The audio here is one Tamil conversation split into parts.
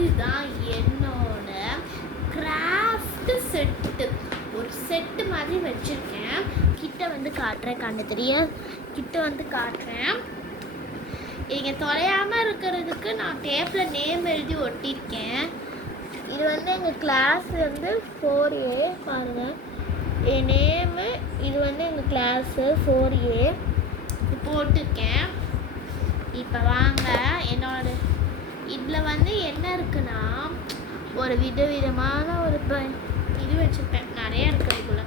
இதுதான் என்னோட கிராஃப்ட் செட்டு. ஒரு செட்டு மாதிரி வச்சுருக்கேன். கிட்ட வந்து காட்டுறேன், கண்ணு தெரிய கிட்ட வந்து காட்டுறேன். இங்கே தொலையாமல் இருக்கிறதுக்கு நான் டேப்பில் நேம் எழுதி ஒட்டியிருக்கேன். இது வந்து எங்கள் கிளாஸ் வந்து 4A பாருங்கள், என் நேமு. இது வந்து எங்கள் கிளாஸு 4A போட்டிருக்கேன். இப்போ வாங்க, என்னோட இதில் வந்து என்ன இருக்குன்னா ஒரு விதவிதமான ஒரு இது வச்சுருப்பேன். நிறையா இருக்குது. இதுக்குள்ள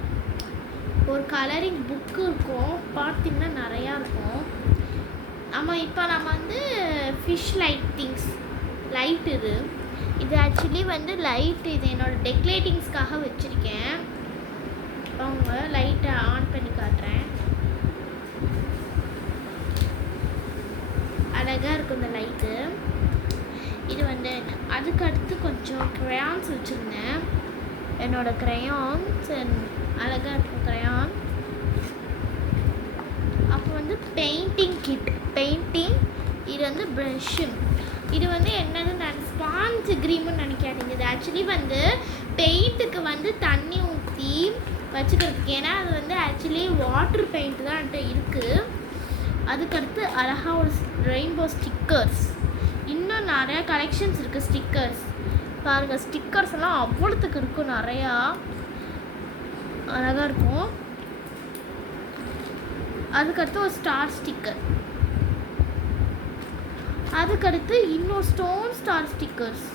ஒரு கலரிங் புக்கு இருக்கும், பார்த்திங்கன்னா நிறையா இருக்கும். ஆமாம், இப்போ நம்ம வந்து ஃபிஷ் லைட்டிங்ஸ் லைட் இது ஆக்சுவலி வந்து லைட் இது என்னோடய டெக்கரேட்டிங்ஸ்க்காக வச்சுருக்கேன். அவங்க லைட்டை ஆன் பண்ணி காட்டுறேன். அழகாக இருக்கும் இந்த லைட்டு. இது வந்து அதுக்கடுத்து கொஞ்சம் க்ரையான்ஸ் வச்சுருந்தேன். என்னோடய க்ரையான்ஸ் அழகாக இருக்கும் க்ரையான். அப்போ வந்து பெயிண்டிங் கிட், பெயிண்டிங். இது வந்து ப்ரஷ்ஷு. இது வந்து என்னது, நான் ஸ்பான்ஸ் க்ரீம்னு நினைக்காதீங்க. இது ஆக்சுவலி வந்து பெயிண்ட்டுக்கு வந்து தண்ணி ஊற்றி வச்சுக்கிறதுக்கு. ஏன்னா அது வந்து ஆக்சுவலி வாட்டர் பெயிண்ட் தான் என்கிட்ட இருக்குது. அதுக்கடுத்து அழகாக ஒரு ரெயின்போ ஸ்டிக்கர்ஸ். இன்னும் நிறையா கலெக்ஷன்ஸ் இருக்குது ஸ்டிக்கர்ஸ். பாருங்கள், ஸ்டிக்கர்ஸ் எல்லாம் அவ்வளோத்துக்கு இருக்கும், நிறையா அழகாக இருக்கும். அதுக்கடுத்து ஒரு ஸ்டார் ஸ்டிக்கர். அதுக்கடுத்து இன்னொரு ஸ்டோன் ஸ்டார் ஸ்டிக்கர்ஸ்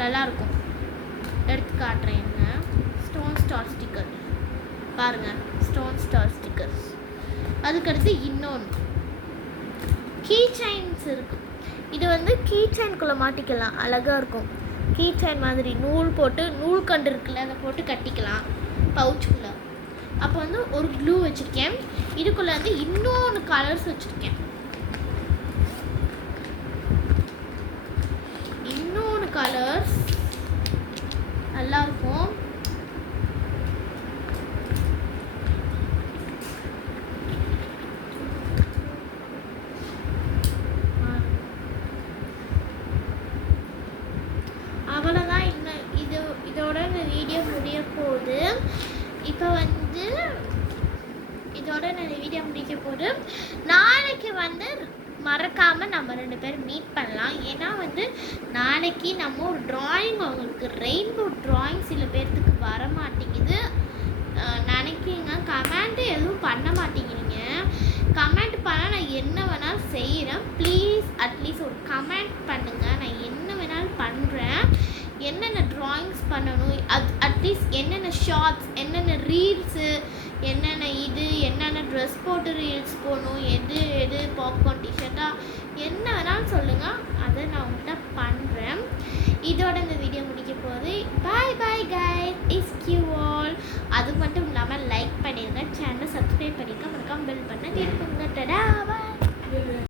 நல்லாயிருக்கும். எடுத்து காட்டுறேன். என்ன ஸ்டோன் ஸ்டார் ஸ்டிக்கர் பாருங்கள், ஸ்டோன் ஸ்டார் ஸ்டிக்கர்ஸ். அதுக்கடுத்து இன்னொன்று கீ செயின்ஸ் இருக்குது. இது வந்து கீ செயின்குள்ளே மாட்டிக்கலாம், அழகாக இருக்கும். கீ செயின் மாதிரி நூல் போட்டு, நூல் கண்டு இருக்குல்ல, அதை போட்டு கட்டிக்கலாம் பவுச்சுக்குள்ளே. அப்போ வந்து ஒரு க்ளூ வச்சுருக்கேன். இதுக்குள்ளே வந்து இன்னொன்று கலர்ஸ் வச்சுருக்கேன். இன்னொன்று கலர்ஸ் நல்லாயிருக்கும். அவ்வளோதான். இதோட இந்த வீடியோ முடிய போகுது. இப்போ வந்து இதோட நான் வீடியோ முடிக்க போகுது. நாளைக்கு வந்து மறக்காமல் நம்ம 2 பேரும் மீட் பண்ணலாம். ஏன்னா வந்து நாளைக்கு நம்ம ஒரு ட்ராயிங், அவங்களுக்கு ரெயின்போ ட்ராயிங் சில பேர்த்துக்கு வர மாட்டேங்குது நினைக்கிறீங்க. கமெண்ட்டு எதுவும் பண்ண மாட்டேங்கிறீங்க. கமெண்ட் பண்ணால் நான் என்ன வேணாலும் செய்கிறேன். ப்ளீஸ் அட்லீஸ்ட் ஒரு கமெண்ட் பண்ணுங்கள். நான் என்ன வேணாலும் பண்ணுறேன். என்னென்ன ட்ராயிங்ஸ் பண்ணணும், அட்லீஸ்ட் என்னென்ன ஷார்ட்ஸ், என்னென்ன ரீல்ஸு, என்னென்ன என்னென்ன ட்ரெஸ் போட்டு ரீல்ஸ் போடணும், எது பாப்கார்ன்